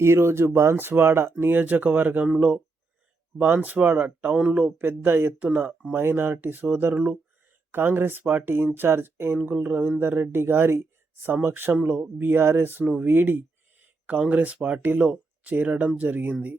ఈరోజు బాన్స్వాడ నియోజకవర్గంలో బాన్స్వాడ టౌన్లో పెద్ద ఎత్తున మైనారిటీ సోదరులు కాంగ్రెస్ పార్టీ ఇన్ఛార్జ్ ఏనుగుల రవీందర్ రెడ్డి గారి సమక్షంలో బీఆర్ఎస్ను వీడి కాంగ్రెస్ పార్టీలో చేరడం జరిగింది.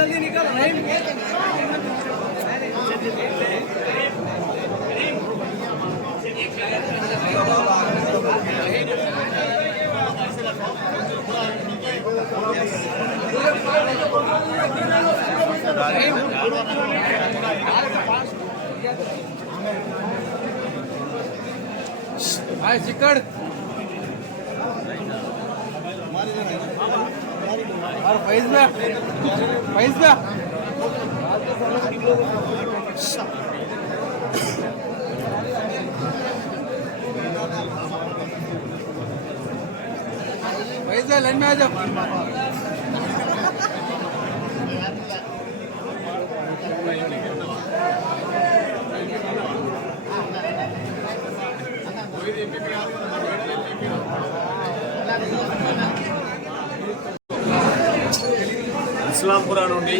जल्दी निकल हाय चिकड़ और फैज में लाइन में आ जाओ. ఇస్లాంపురా నుండి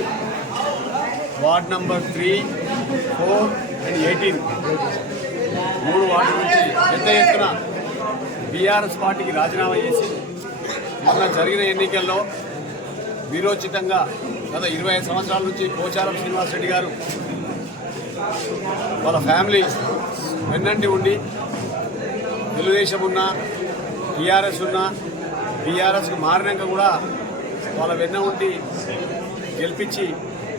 వార్డ్ నంబర్ 3, 4 and 18 3 వార్డు నుంచి పెద్ద ఎత్తున బీఆర్ఎస్ పార్టీకి రాజీనామా చేసి మొన్న జరిగిన ఎన్నికల్లో వీరోచితంగా గత 25 సంవత్సరాల నుంచి పోచారం శ్రీనివాసరెడ్డి గారు వాళ్ళ ఫ్యామిలీ వెన్నంటి ఉండి తెలుగుదేశం ఉన్నా టీఆర్ఎస్ ఉన్నా బీఆర్ఎస్కి మారినాక కూడా వాళ్ళ వెన్న ఉండి గెలిపించి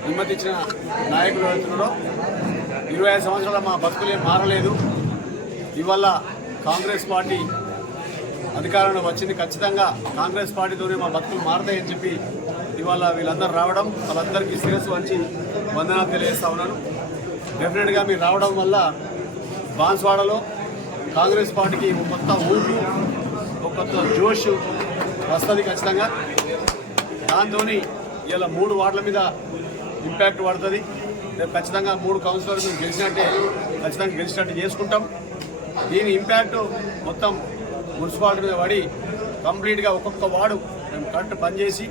హిమ్మతిచ్చిన నాయకులు అవుతున్నారో 25 సంవత్సరాల మా బతుకులే మారలేదు. ఇవాళ కాంగ్రెస్ పార్టీ అధికారంలో వచ్చింది. ఖచ్చితంగా కాంగ్రెస్ పార్టీతోనే మా బతుకులు మారతాయని చెప్పి ఇవాళ వీళ్ళందరూ రావడం, వాళ్ళందరికీ శిరస్సు వంచి వందనాలు తెలియజేస్తా ఉన్నాను. డెఫినెట్గా మీరు రావడం వల్ల బాన్స్వాడలో కాంగ్రెస్ పార్టీకి ఒక కొత్త ఊపు, ఒక కొత్త జోష్ వస్తుంది ఖచ్చితంగా. దాంతో ఇలా 3 వార్డుల మీద ఇంపాక్ట్ పడుతుంది. రేపు ఖచ్చితంగా 3 కౌన్సిలర్లు మేము గెలిచినట్టే ఖచ్చితంగా గెలిచినట్టు చేసుకుంటాం. దీని ఇంపాక్ట్ మొత్తం మున్సిపాలిటీ మీద పడి కంప్లీట్గా ఒక్కొక్క వార్డు మేము కరెక్ట్ పనిచేసి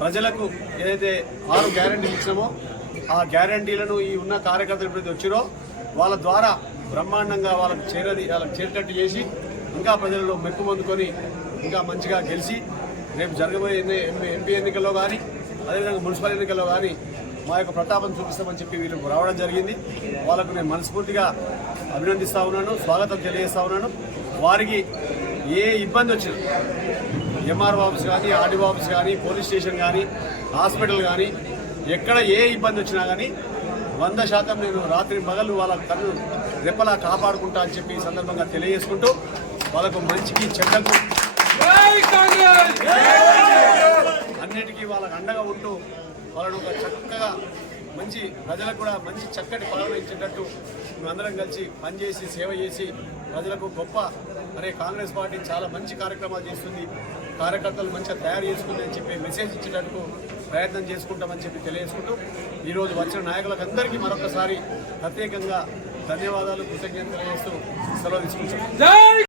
ప్రజలకు ఏదైతే 6 గ్యారంటీలు ఇచ్చినామో ఆ గ్యారంటీలను ఈ ఉన్న కార్యకర్తలు ఎప్పుడైతే వచ్చిరో వాళ్ళ ద్వారా బ్రహ్మాండంగా వాళ్ళకి చేరేటట్టు చేసి ఇంకా ప్రజలలో మెప్పు పొందుకొని ఇంకా మంచిగా గెలిచి రేపు జరగబోయే ఎంపీ ఎన్నికల్లో కానీ అదేవిధంగా మున్సిపల్ ఎన్నికల్లో కానీ మా యొక్క ప్రతాపం చూపిస్తామని చెప్పి వీళ్ళకు రావడం జరిగింది. వాళ్ళకు నేను మనస్ఫూర్తిగా అభినందిస్తూ ఉన్నాను, స్వాగతం తెలియజేస్తూ ఉన్నాను. వారికి ఏ ఇబ్బంది వచ్చింది, ఎంఆర్ఓ ఆఫీస్ కానీ, ఆర్డీఓ ఆఫీస్ కానీ, పోలీస్ స్టేషన్ కానీ, హాస్పిటల్ కానీ, ఎక్కడ ఏ ఇబ్బంది వచ్చినా కానీ 100% నేను రాత్రి పగలు వాళ్ళ కన్ను రెప్పలా కాపాడుకుంటా అని చెప్పి ఈ సందర్భంగా తెలియజేసుకుంటూ వాళ్ళకు మంచికి చెడ్డకు అన్నిటికీ వాళ్ళకు అండగా ఉంటూ వాళ్ళను ఒక చక్కగా మంచి ప్రజలకు కూడా మంచి చక్కటి పాలన ఇచ్చేటట్టు మేమందరం కలిసి పనిచేసి సేవ చేసి ప్రజలకు గొప్ప కాంగ్రెస్ పార్టీ చాలా మంచి కార్యక్రమాలు చేస్తుంది, కార్యకర్తలు మంచిగా తయారు చేసుకుంది అని చెప్పి మెసేజ్ ఇచ్చేటట్టుకు ప్రయత్నం చేసుకుంటామని చెప్పి తెలియజేసుకుంటూ ఈరోజు వచ్చిన నాయకులకు అందరికీ మరొకసారి ప్రత్యేకంగా ధన్యవాదాలు, కృతజ్ఞతలు తెలియజేస్తూ సెలవు తీసుకుంటాం.